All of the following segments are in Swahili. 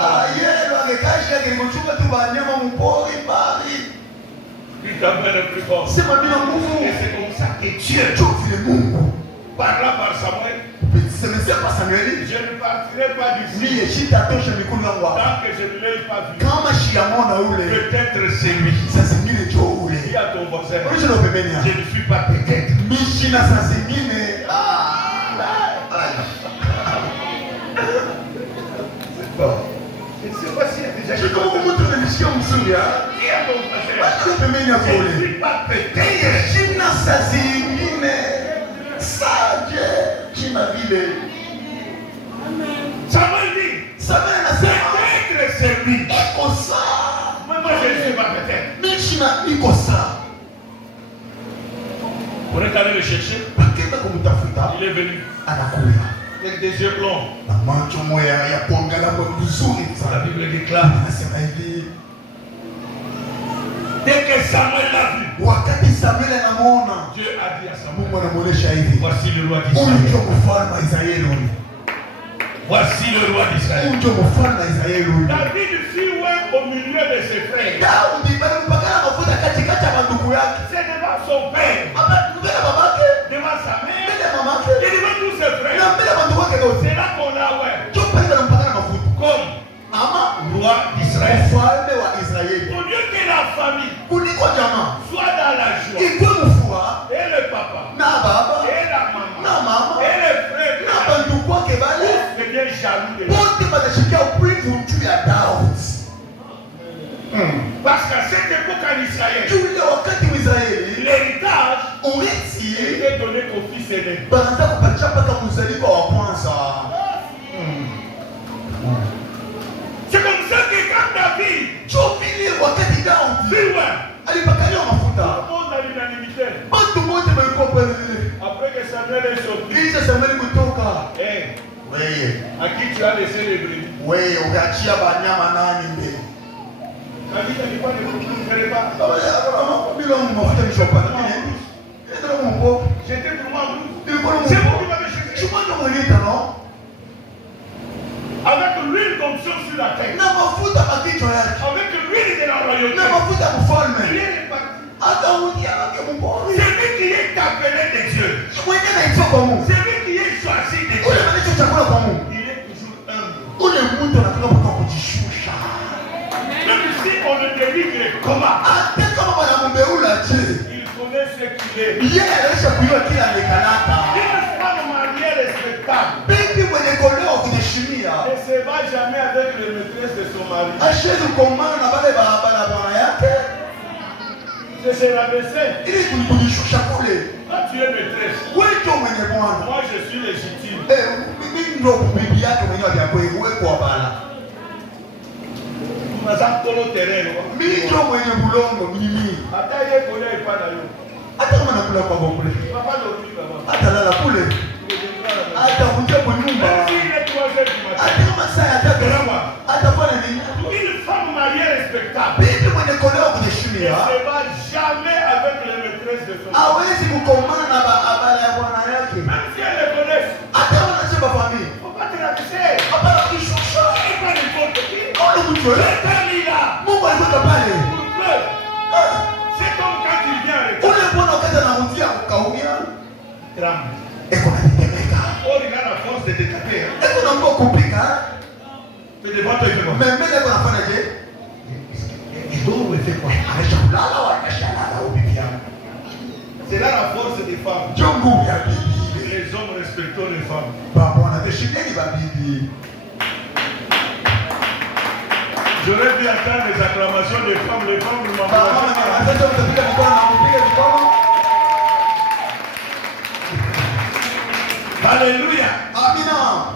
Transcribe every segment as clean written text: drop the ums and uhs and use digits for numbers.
Ah, yeye angekashi yake kuchunga tu wanyama mpori mbali. Lui t'appelle le plus fort. Sema bila nguvu. Et c'est comme ça que Dieu Vile Mungu. par là par Samuel. Semesema pa Samueli. Je ne partirai pas d'ici. Mie shitatosha mikono yangu hapa. Tant que je ne l'ai pas vu. Kama shiamona ule. Peut-être c'est lui. Saa zingine njoo ule. Dis à ton voisin. Ulisha na pembeni hapa. Je ne suis pas peut-être. Mishi na saa zingine. Bon. Je ne sais pas si il y a déjà Je kama mtu ananishia mzuri ah. Dis à ton voisin. Basi pembeni hapo Je ne ule. suis pas peut-être. Shina saa zingine. Saje kina vile. Samuel dit. Samuel anasema Peut-être c'est lui. iko saa. Mais moi je ne suis pas peut-être. Mishi na iko saa. On est allé le chercher. Pakenda kumtafuta. Il est venu. Anakuya. Avec des yeux blonds. Na macho moya ya kuangalia kwa vizuri La sana. Bible déclare. Anasema hivi. Dès que Samuel l'a vu, Wakati Samuel anamuona, Dieu a dit à Samuel, Mungu anamuonesha hivi. voici le roi Huyu d'Israël. ndio mfalme wa Israeli huyu. Voici le roi Huyu d'Israël. ndio mfalme wa Israeli huyu. David fut loin au milieu de ses frères. Daudi bado mpaka mafuta katikati ya mandugu yake. C'est devant son père, Hapa mbele babake, devant sa mère, mbele ya mamake, et devant tous ses na frères. mbele ya mandugu yake wote. C'est là qu'on a ouais, Ndio pale mpaka mafuta. comme Ama roi d'Israël. mfalme wa Israeli. Au lieu que la famille Kuliko jamaa, soit dans la joie, ikuwe mfua et le papa, na baba et la na maman, mama et les frères, na bandugu wake bale deviennent jaloux de lui. wote batashikia uprivu juu ya Daudi. Parce qu'à cette époque en Israël, Juu ile wakati wa Israeli l'héritage urithi était donné qu'au fils aîné. banaanza kupatia mpaka mzaliwa wa kwanza. C'est comme ça que quand David Juu vile wakati Daudi fut loin, alipakaliwa tout mafuta, le monde à l'unanimité. watu wote walikuwa pale. Après que Samuel est sorti, Kisha Samueli kutoka, hey, à qui tu as laissé les brebis? wewe ukaachia banyama nani mbele? David n'a dit pas de problème, pas. Bila mafuta nishopana mimi. Ndio Mungu. J'étais pour moi rouge. Nilikuwa na C'est Mungu. vous qui m'avez cherché. Chuma ndio mwenita no? Avec l'huile d'onction sur la tête, Na mafuta makichwa yake. avec l'huile de la royauté, Na mafuta il mfalme. est réparti. Hata unia wake mpori. C'est lui qui est appelé de Dieu. Mwenye naitwa kwa Mungu. C'est lui qui est choisi de Ule Dieu. manicho chakula kwa Mungu. Il est toujours humble. Ule mtu anataka mpaka kujishusha. Même si on le délivre comment, Hata kama wanamubeula je. il connaît ce qu'il est. Yeye anaweza kujua kila amekanata. Une femme mariée respectable Bibi mwenye koleo kujishimia. ne se va jamais avec les maîtresses de son mari. Ashezi kukomana na wale baba bwana yake. C'est se rabaisser. Ili kujishusha kule. Quand tu es maîtresse, Wewe ndio mwenye bwana. moi je suis légitime. Mimi ndio bibi yake mwenyewe vya kweli wewe kwa bala. Mazakolo terreno. Mimi ndio mwenye bulongo mimi. Hata yeye kule ipana yo. Hata kama nakula kwa kule. Papa dormi baba. Hata lala kule. Hata kuja kwa nyumba. Même s'il est 3 heures du matin. Hata kama saa ya tatu hata fanya nini? Une femme mariée respectable Bibi mwenye koleo ne kujishimia. se va jamais avec les maîtresses de son mari. Hawezi kukomana na baba ya bwana yake. Même si elles les connaissent. Hata wanasema familia. Faut pas te rabaisser. Hapa kujishusha. C'est pas n'importe qui. Ole mtu. C'est un là. Mungu alikuwa pale. Pour pleurer. C'est comme quand il vient avec Ule bwana wakati anarudia kukaumia. tremble. Eko na tetemeka. Oh, il a la force de décaper. Eko na nguo kupika. Mais devant toi, il fait quoi? Mais mbele eko nafanya je? Kidogo il fait quoi? Ameisha kulala au ameshalala au bibi yangu. C'est là la force des femmes. Ndio nguvu ya bibi. Les hommes respectons les femmes. Baba wanateshimeni ba bibi. J'aurais dû attendre les acclamations des femmes. Les femmes ne Baba m'encouragent pas. wanataka mtapika mikono na kupiga mikono. Alléluia. Amina.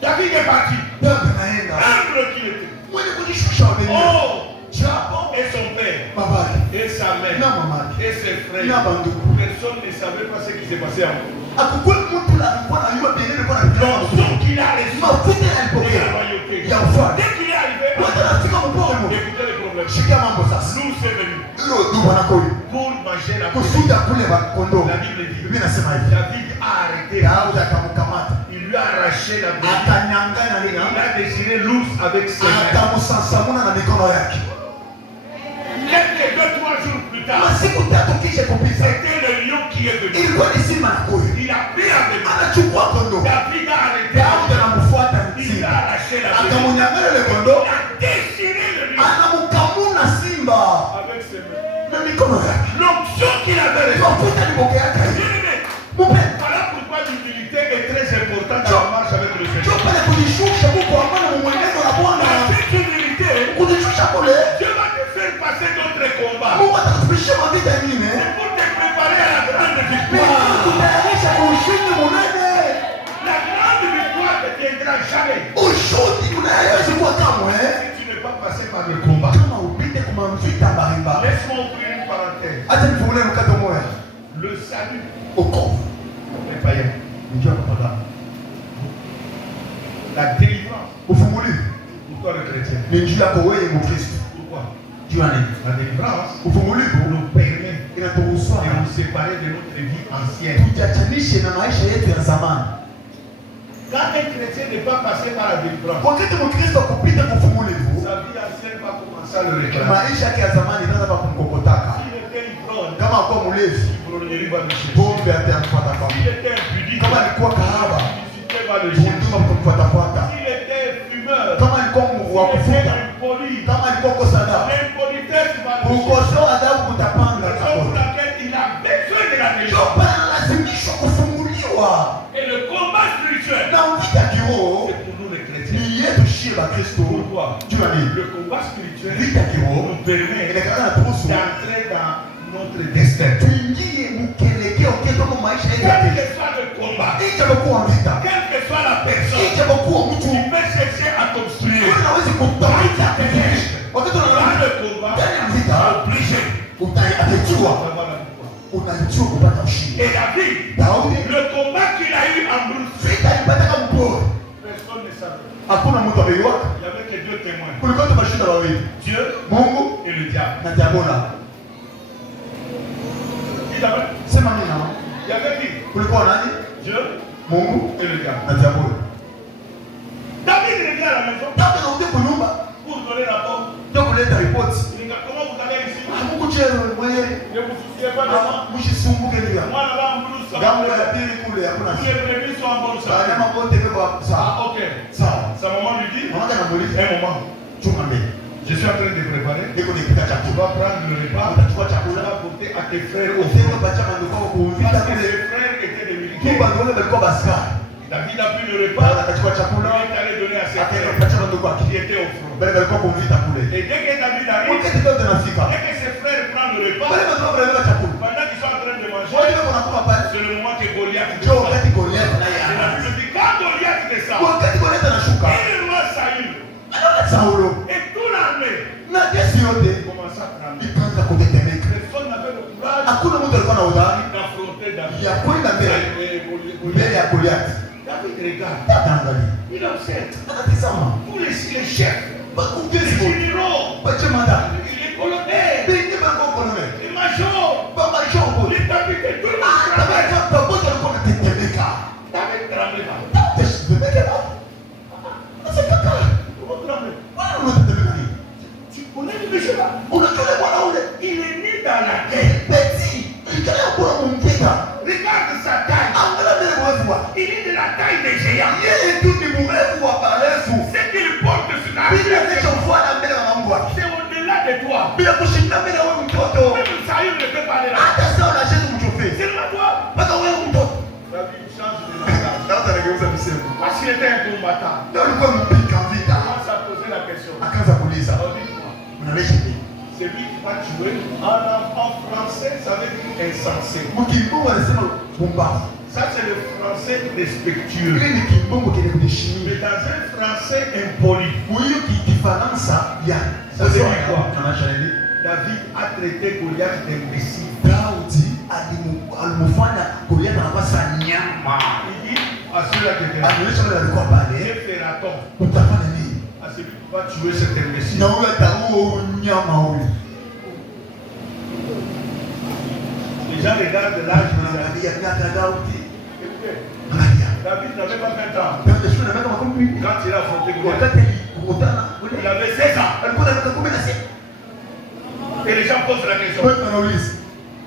David est parti. Baba naenda. Humble qu'il était. Mwenye kujishusha wabele. Oh, Japo et son père, babake et sa mère, na mamake et ses frères. na bandugu. Personne ne savait pas ce qui s'est passé en moi. Akukwe mtu la alikuwa anajua pengine alikuwa anapiga Donc qu'il a reçu mafuta de la alipokea royauté. ya ufalme. Dès qu'il est arrivé, Wote anafika mpomo. écoutez le problème. Shikia mambo sasa. Nous c'est venu Hilo ndio wanakoi. pour manger la Kusuda kule ba kondoo. La Bible dit. Bibi nasema hivi. David a arrêté. Daudi akamkamata. Il lui a arraché la brebis. Akanyang'anya nini? Il a dessiné l'ours avec ses mains. atamusansamuna na mikono yake. Quelques 2-3 jours plus tard, Masiku tatu kisha kupita, c'était le lion qui est venu. ilikuwa ni simba na kuyu. Il a pris avec lui. Anachukua kondoo. David a arrêté. Daudi anamfuata Il a simba, arraché la bête. akamunyang'anya ile kondoo, Il a déchiré le lion anamukamuna simba avec ses mains. na mikono yake. L'onction qu'il avait reçue. Mafuta alipokea hivi. Bien-aimé, Mpendwa, voilà pourquoi l'humilité est très importante dans la marche avec le njoo Seigneur. pale kujishusha huko amana mu mwenendo na Bwana. Dans cette humilité, Kujishusha kule, Dieu va te faire passer d'autres combats. Mungu atakufikisha mavita nyingine. C'est pour te préparer à la grande Wow, victoire. kutayarisha kwa ushindi munene. La grande victoire ne viendra jamais Ushindi unayeweza kuwa kamwe si tu n'es pas passé par le combat. kama upite kwa mavita mbalimbali. Laisse-moi ouvrir une parenthèse. Acha nifungulie mkato moja. Le salut Wokovu des païens. ndio kwa La délivrance ufungulivu pour toi le chrétien. ni njia yako wewe Mkristo. Pourquoi? Jua nini? La délivrance Ufungulivu nous permet inaturuhusu de nous séparer de notre vie ancienne. tujiachanishe na maisha yetu ya zamani. Quand un chrétien n'est pas passé par la délivrance, Wakati Mkristo kupita kufungulivu, sa vie ancienne va commencer à le réclamer. maisha yake ya zamani inaanza pa kumkokotaka. S'il était ivrogne, Kama alikuwa mlevi, l'ivronnerie va le chercher. pombe atamfuata kwa. S'il était impudique, Kama alikuwa kahaba, l'impudique va le huduma chercher. kumfuatafuata. S'il était fumeur, Kama alikuwa wa s'il kufuta, était impoli, kama alikuwa kosa adabu, l'impolitesse va le chercher. kukosoa adabu kutapanga C'est kako. pour laquelle il a besoin de la Ndio délivrance. pale lazimishwa kufunguliwa. Et le combat spirituel, Na vita kiroho c'est pour nous les chrétiens. ni yetu shie ba Kristo. Pourquoi? Jua nini? Le combat spirituel Vita kiroho nous permet inakana na turuhusu d'entrer dans notre destin. tuingie mkelekeo keto kwa maisha yetu ya Quel kesho. que soit le combat, Ijapokuwa vita, quelle que soit la personne, ijapokuwa mtu tu peux chercher à t'obstruer. wewe unaweza kutafuta kufikia. Wakati Dans unaona le combat, ndani ya tu es vita obligé utaiatiwa, d'avoir la victoire. unajua kupata ushindi. Et David, Daudi le combat qu'il a eu en Brousse, vita alipata kama mpore, personne ne savait. hakuna mtu ameiwaka. Il n'y avait que deux témoins, Kulikuwa tu mashuhuda wawili, Dieu Mungu et le diable. na diabola. Il y avait, Sema nini na il y avait qui? kulikuwa nani? Dieu Mungu et le diable. na diabola. David revient à la maison Daudi anakuja kunyumba pour donner rapport. ndio kuleta ripoti. Il dit, comment vous allez ici? Mungu chero mwenye Ne vous souciez pas de moi. mshisumbuke ndio. Moi là-bas en Brousse, Gambo ya pili kule hakuna tous les prévenus sont en bonne santé. wanyama wote wako sawa. Ah, ok. Sawa. Sa maman lui dit, Mmoja anamuuliza, un moment, chunga mbele. je suis en train de préparer. Niko nikipika Tu chakula. vas prendre le repas, Utachukua tu chakula. vas porter à tes frères au Utenge front. bacha bandu kwako kuuvita Parce que kule. ses frères étaient des Kumba militaires. ndio wale walikuwa baskari. David a pris le Baba repas, akachukua il chakula. est allé donner à ses Akaenda frères kupacha bandu kwake. qui étaient au front. Bale walikuwa kuuvita kule. Et dès que David arrive, Wakati ndio tunafika. dès que ses frères prennent le repas, Bale bandu wanabeba chakula. pendant qu'ils sont en train de manger, Wale wako nakula pale. c'est le moment que Goliath Ndio descend. wakati Goliath naye Et la anaanza. Bible dit, quand Goliath descend, Wakati Goliath anashuka. et le roi Saül, Anaona Saulo. et toute l'armée Na jeshi yote commence à trembler. ikaanza kutetemeka. Personne n'avait le courage Hakuna mtu alikuwa na udhani d'affronter David. ya kwenda mbele mbele ya Goliath. David regarde, Tataangalia. il observe. Anatizama. Tous les chefs, Bakungezi les wote. généraux, Bachemanda. les colonels, Bengi balikuwa kolonel. les majors, Baba shoko. les capitaines, tout le monde Ah, tremblait. tabaka pamoja walikuwa wanatetemeka. David tremblait. Tetemeka na. Asekaka. Comment tremblait? Bwana unatetemeka nini? Tu connais le monsieur là? Unajua yule bwana ule. Il est né dans la terre. Petit. Ikala kwa mumvika. Regarde sa taille. Angalia mbele mrefu wa. Il est de la taille des géants. Yeye tu ni mrefu wa barefu. Ce qu'il porte sur la Bila tête, kilichofuata mbele ya Mungu wake. c'est au-delà de toi. Bila kushinda mbele ya wewe mtoto. Même Saül ne peut pas aller là. Hata sasa unasheza mchofezi. C'est là toi. Mpaka wewe mtoto. David change de langage. Sasa anageuza msemo. Parce qu'il était un combattant. Ndio alikuwa mpika Il vita. commence à poser la question. Akaanza kuuliza. Alors dites-moi, Unalesha nini? celui qui va tuer en français, ça veut dire insensé. Mkimbungu anasema pumbavu. Ça, c'est le français respectueux. Ile ni kimbungu kile Mais kujishimia. dans un français impoli, Huyu kifaransa ya Ça veut dire quoi? Anaacha nini? David a traité Goliath d'imbécile. Daudi alimufanya Goliath anapasa nyama. Il dit à ceux-là qui étaient là, Anaonyesha wale walikuwa pale. que fera-t-on Utafanya nini? à celui qui va tuer cet imbécile? Na huyu ataua nyama huyu. Les gens regardent l'âge de David. Angalia miaka ya Daudi. Écoutez, Angalia. David n'avait pas 20 ans Daudi shule na miaka makumi mbili. quand il a affronté Goliath. Wakati kukutana. Il avait 16 ans. Alikuwa na miaka 16. Et les gens posent la question. Watu wanauliza.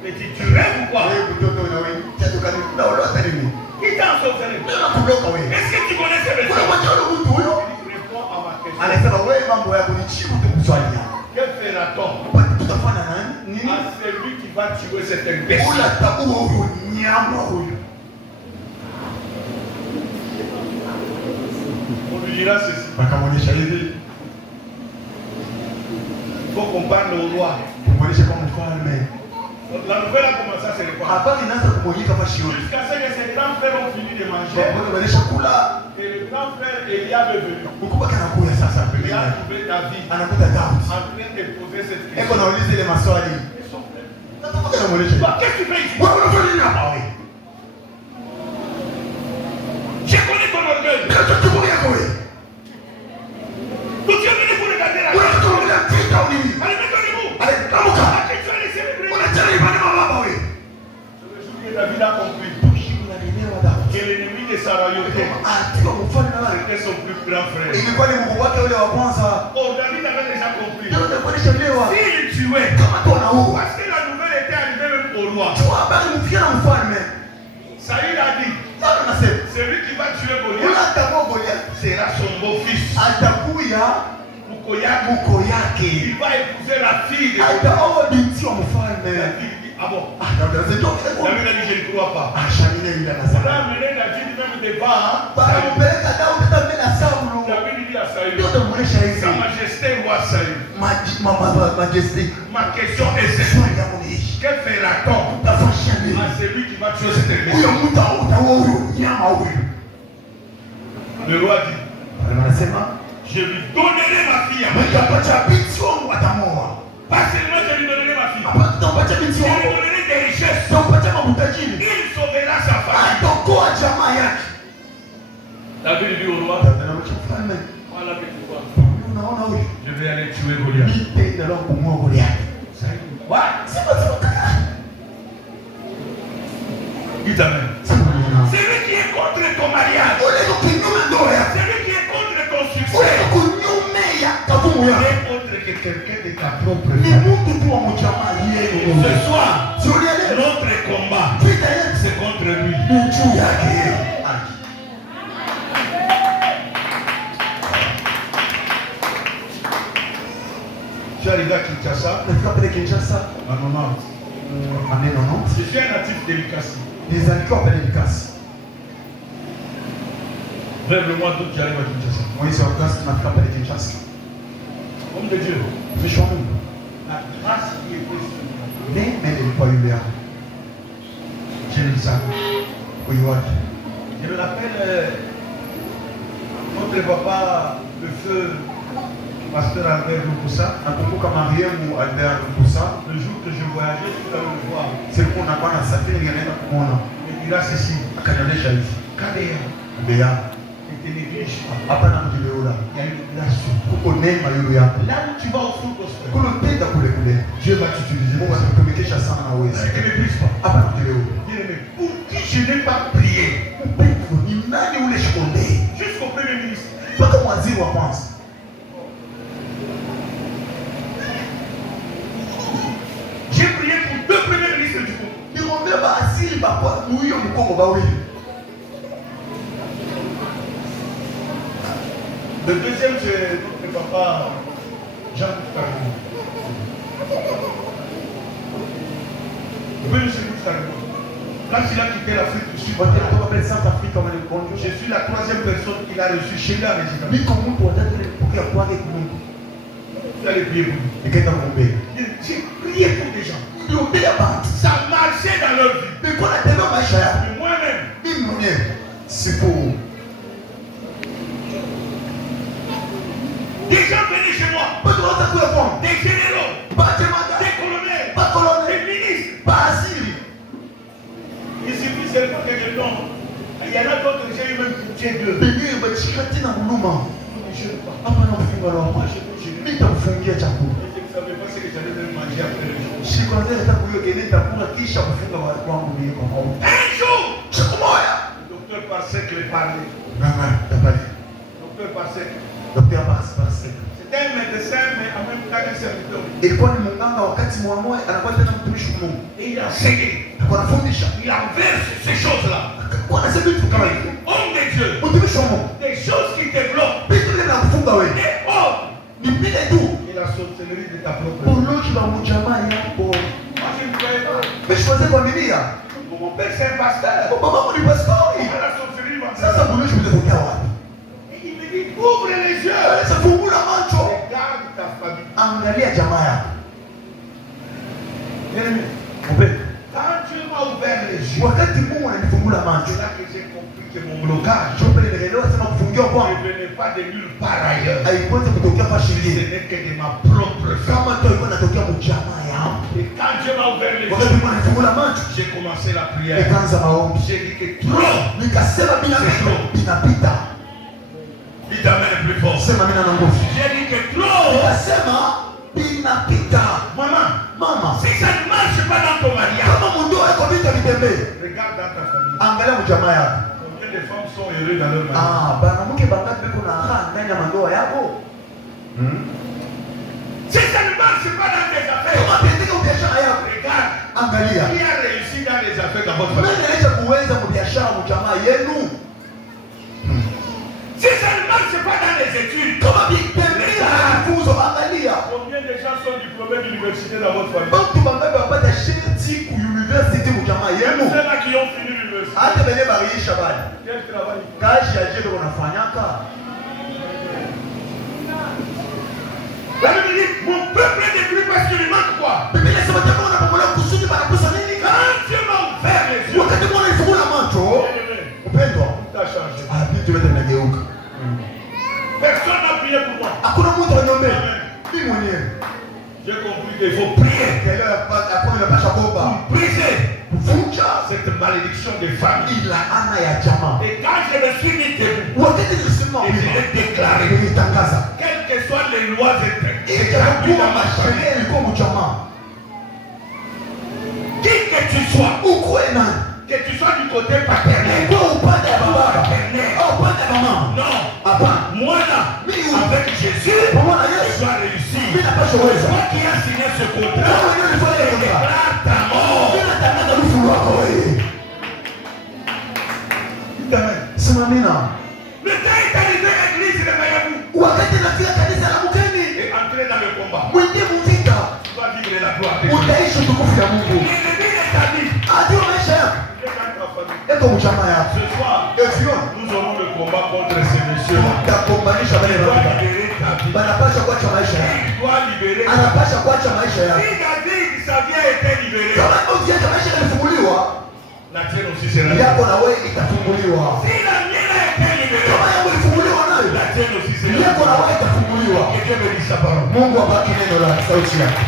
Mais tu rêves ou quoi? Wewe mtoto na wewe. Tatu kanikuta ulota nini? Qui t'a sauvé? Ndio kudoka wewe. Est-ce que tu connais ces Kuna messages? mmoja mtu huyo. Réponds à ma question. Anasema wewe mambo yako ni chibu tu kuswali yako. Que fera-t-on Tutafanya nani? Nini? à celui qui va tuer cet imbécile? Ula tabuo huyo nyama huyo. On lui dira ceci. Wakamwonyesha hivi. Il faut qu'on parle au roi. Kumwonyesha kama mfalme. La nouvelle a commencé à se répandre. Habari inaanza kumwonyesha kwa shioni. Jusqu'à ce que ses grands frères ont fini de manger. Wanaonyesha kula. Et le grand frère Eliab est venu. Mkubwa kanakuya sasa Il pembeni. a trouvé David Anakuta Daudi. en train de poser cette Eko question. nauliza ile maswali. Et son frère. Nataka kumwonyesha. Bah, qu'est-ce que tu fais ici? Wewe unafanya nini hapa wewe? Je connais ton orgueil. Kacho kiburi yako wewe. Vous êtes venu pour regarder la Wewe tunaongea tika nini? Allez, mettez-vous. Ale kamuka. Tu vas laisser les blés. Unajaribu ni baba wewe. C'est le jour que David a compris Unanielewa Daudi? que l'ennemi de Sarah Yoté Atiwa mfalme na wewe. était son plus grand frère. Ilikuwa ni Mungu wake ule wa kwanza. Oh, David avait déjà compris. Ndio anakuonyesha lewa. S'il tuait, Kama tu anaua. parce que la nouvelle était arrivée même au roi. Tu habari mfikia na mfalme. Saïd a dit, Sasa nasema celui qui va tuer ule Goliath atakuwa Goliath. sera son beau-fils. Atakuya Mukoyak, mko yake. il va épouser la fille de Goliath. Ataoa binti wa mfalme. David dit, ah bon? Daudi anasema David a dit, je ne crois pas. ashamine yule On a anasema. amené David même devant Baba Saïd. mpeleka Daudi hata mbele ya Saulo. David dit à Saïd, Ndio tamuonesha hivi. Sa Majesté roi Saïd, Majesty. ma question est celle-ci. Swali yangu ni hii. Que fera-t-on Utafanya nini? à celui qui va tuer cet Huyo imbécile? mtu utaua huyo nyama huyo. Le roi dit, Anasema je lui donnerai ma fille à moi. nitapatia binti wangu atamoa. Pas seulement je lui donnerai ma fille, Hapa tutampatia binti je lui wangu. donnerai des richesses. Tutampatia mabutajini. Il sauvera sa famille. Atakoa jamaa yake. David dit au roi, Anamwambia mfalme, voilà que tu vois, unaona huyu? je vais aller tuer Goliath. Nitaenda leo kumua Goliath. What? Sema kaka. Dites amen. Sema nini? Celui qui est contre ton mariage, Ule kukinyume ndoa yako. celui qui est contre ton Ule succès, kunyume ya kavumu yako. n'est autre que quelqu'un de ta propre Ni famille. Mungu tu wa mjamaa yenu. Ce soir, Sio leo. notre combat, Vita yetu c'est contre lui. ni juu yake yeye. Je suis arrivé à Kinshasa Nafika pale Kinshasa en 90. maneno no. Je suis un natif de Likasi. Nilizaliwa pale Likasi. Vers le mois d'août, j'arrive à Kinshasa. Mwezi wa Agosti tunafika pale Kinshasa. Homme de Dieu, Mtumishi wa Mungu. la grâce qui est possible. Neema ilikuwa yule hapo. Je le savais. Huyu wake. Je me rappelle notre papa, le feu pasteur Albert Lukusa, Nakumbuka Mariamu Albert Lukusa. le jour que je voyageais, je voulais le voir. Siku unakuwa na safari nikaenda kumuona. Il me dira ceci, Akanionyesha hivi. Kadea, Mbea. était néglige. Hapa na mjibeula. Il y a une grâce. Kuko neema yule hapo. Là où tu vas au full gospel, Kuna tenda kule kule. Dieu va t'utiliser. Mungu atakutumikisha sana na wewe. Ne méprise pas. Hapa na mjibeula. Bien-aimé, pour qui je n'ai pas prié Upendo ni nani ule shikonde? jusqu'au premier ministre. Mpaka waziri wa kwanza. J'ai prié pour deux premiers ministres du Congo. Niombea baasili bakwa huyo mkongo bawili. Le deuxième, c'est notre papa Jean-Luc Carreau. Oui, c'est Luc Carreau. Quand il a quitté l'Afrique du Sud, Wote kutoka pale South Africa walikonjo. je suis la troisième personne qu'il a reçue chez lui à Mexico. Niko mtu wa tatu nilipokea kwake Mungu. Vous allez prier pour lui. Nikaenda kuombea. J'ai prié pour des gens. Niombea bantu. Ça marchait dans leur vie. Niko natembea maisha yao. Mais moi-même, Mimi mwenyewe sipo. des gens venaient chez moi. Watu watakuwa kwangu. Des généraux, Bajemada. des colonels, Bakolone. des ministres. Baasili. Il suffit seulement que je tombe. Il y en a d'autres, j'ai eu même pitié d'eux. Pengine bachika tena huduma. Je ne pas. Hapa na mfunga roho. Moi, je ne Nitamfungia chakula. savais pas ce que j'allais même manger après le jour. Siku nzee nataka hiyo geni nitakula kisha kufunga watu wangu mimi kwa maombi. Un jour, Siku moja. le docteur Parsec lui parlait. Mama, tafadhali. Docteur Parsec, Docteur Parsi. C'était un médecin, mais en même temps un serviteur. Ilikuwa ni mganga wakati mmoja anakuwa tena mtumishi wa Mungu. Et il enseignait. Anafundisha. Il inverse ces choses-là. Kwa anasema vitu kama hivi. Homme de Dieu. Mtumishi wa Mungu. Des choses qui développent. Vitu vinakufunga wewe. Et oh, Ni vile tu. et la sorcellerie de ta propre. Uloji wa mjamaa yako. Moi, je ne croyais pas. Umeshwaze kwa Biblia. Mon père, c'est un pasteur. Mamangu ni pastori. La sorcellerie va Sasa uloji umetokea wapi? Et il me dit, ouvre les yeux. Sasa fungula macho. Regarde ta famille. Angalia jamaa yako. Bien-aimé, quand Dieu m'a ouvert les yeux, Wakati Mungu ananifungula macho. c'est là que j'ai compris que mon blocage Jopo linaelewa sana kufungiwa ne kwangu. venait pas de nulle part ailleurs. Haikuweza kutokea kwa Ce shilingi. n'est que de ma propre femme. Kama tu alikuwa natokea mjamaa yangu. Et quand Dieu m'a ouvert les Wakati yeux, Mungu ananifungula macho. j'ai commencé la prière. Nikaanza maombi. J'ai dit que trop. Nikasema binapita. Dites amen plus fort. Sema mimi na nguvu. J'ai dit que trop. Nikasema binapita. Maman, Mama, si ça ne marche pas dans ton mariage, kama mundu wako vita vitembee. regarde dans ta famille. Angalia mjamaa yako. Combien de femmes sont heureuses dans leur mariage? Banamuke bangapi beko na raha ndani ya mandoa yako? Si ça ne marche pas dans tes affaires, Kama pendeka biashara yako. regarde. Angalia. Qui a réussi dans les affaires dans votre Nani famille? anaweza kuweza biashara mjamaa yenu? Si ça ne marche pas dans les études, Kama bipendeza kufuzo angalia. combien de gens sont diplômés d'université dans votre famille? Bantu bangapi bapata sheti ku university mjamaa yenu? Ceux-là qui ont fini l'université, Hata benye bariisha bali. quel travail? Kazi ya jebe unafanyaka? La Bible dit, mon peuple est détruit parce qu'il lui manque quoi? Biblia inasema jamaa wanapomola kusudi banakosa nini? Quand Dieu m'a ouvert les yeux, Wakati Mungu anafungua macho, upendwa, tout a changé. vitu vyote vinageuka. Personne n'a prié pour moi. Hakuna mtu aniombea. Mimi mwenyewe. J'ai compris qu'il faut prier. Kile hapo inapasha kuomba. Briser Kuvunja cette malédiction des familles. laana ya jamaa. Et quand je me suis mis debout, Wakati nilisimama et je wima, l'ai déclaré, nilitangaza. quelles que soient les lois établies Ijapokuwa dans ma famille, masheria ilikuwa mjamaa. qui que tu sois, Ukuwe nani? que tu sois du côté paternel, Kwa upande wa baba. paternel, Au upande wa mama. non, Hapana. moi là, avec Jésus, Pamoja na je Yesu. dois réussir. Mimi napaswa uweza. Toi qui as signé ce Kama contrat, wewe ulifanya hiyo ndoa. déclare ta mort. Mimi natangaza kufa wako wewe. Sema amina. Le temps est arrivé à l'église de Mayabou. Wakati nafika kanisa la Mkeni, Et entrer dans le combat. mwingie mvita, Tu vas vivre la gloire de Dieu. utaishi utukufu ya Mungu. L'ennemi est ta vie. Ajua maisha yako. Il est dans ta famille. Eko mjamaa yako. Ce soir, Efio, nous aurons le combat contre ces messieurs. utakombanisha Tu wale dois watu. libérer ta vie. Banapasha kuacha maisha yako. Tu dois libérer ta vie. Anapasha kuacha maisha yako. Si David, sa vie a été libérée, Kama ukiacha maisha yalifunguliwa, la tienne aussi sera libérée. yako na wewe itafunguliwa. Si la mienne a été libérée, Kama yako ilifunguliwa nayo, la tienne aussi sera yako na libérée. wewe itafunguliwa. Que Dieu bénisse sa parole. Mungu abaki neno la sauti yake.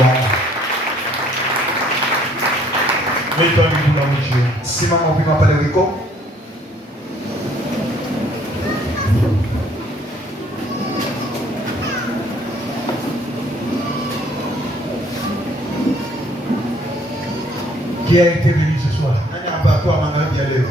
Wow. Mets-toi debout dans mon Dieu. Simama upima pale uliko. Qui a été béni ce soir? Nani hapa kwa magharibi ya leo?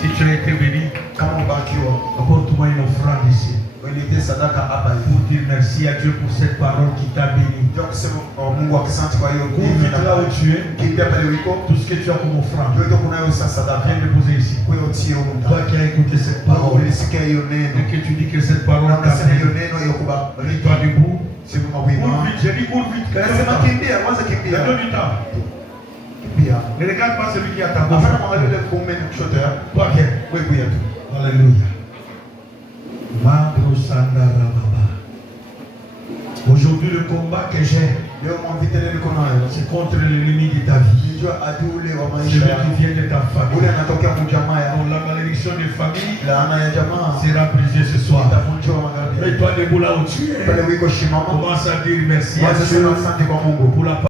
Si tu as été béni, Kama ubakiwa, apporte-moi une offrande ici. welete sadaka hapa hivi. Pour dire merci à Dieu pour cette parole qui t'a béni. Ndio kusema Mungu asante kwa hiyo Couvre nguvu là où na tu es, kimbia pale uliko. tout ce que tu as comme offrande. Yote kunayo sasa sadaka. Viens déposer ici. Kwa hiyo tie huko. Toi qui as écouté cette parole Ulisikia hiyo et neno. que tu dis que cette parole Na t'a unasema hiyo béni. neno hiyo kubariki. Mets-toi debout. Simama Cours wima. vite, j'ai dit cours vite. Nasema kimbia, kwanza kimbia. Donne du temps. Kimbia. Ne regarde pas celui qui est à ta gauche. Hapana mwangalie yule kuume na kushoto yako. Toi qui es. Wewe kuya tu. Alléluia. Mabro Sandara Baba. Aujourd'hui, le combat que j'ai, Leo mwavitele niko nayo. c'est contre l'ennemi de ta vie. Nijua adui ule wa Celui maisha yako. qui vient de ta Ule famille. anatokea mjamaa yako. Donc, la malédiction des familles Laana ya jamaa sera brisée ce soir. itavunjwa magharibi. Mets-toi debout là où tu es. Pale wiko shimama. Commence à dire merci à Kwanza Dieu sema asante kwa Mungu. pour la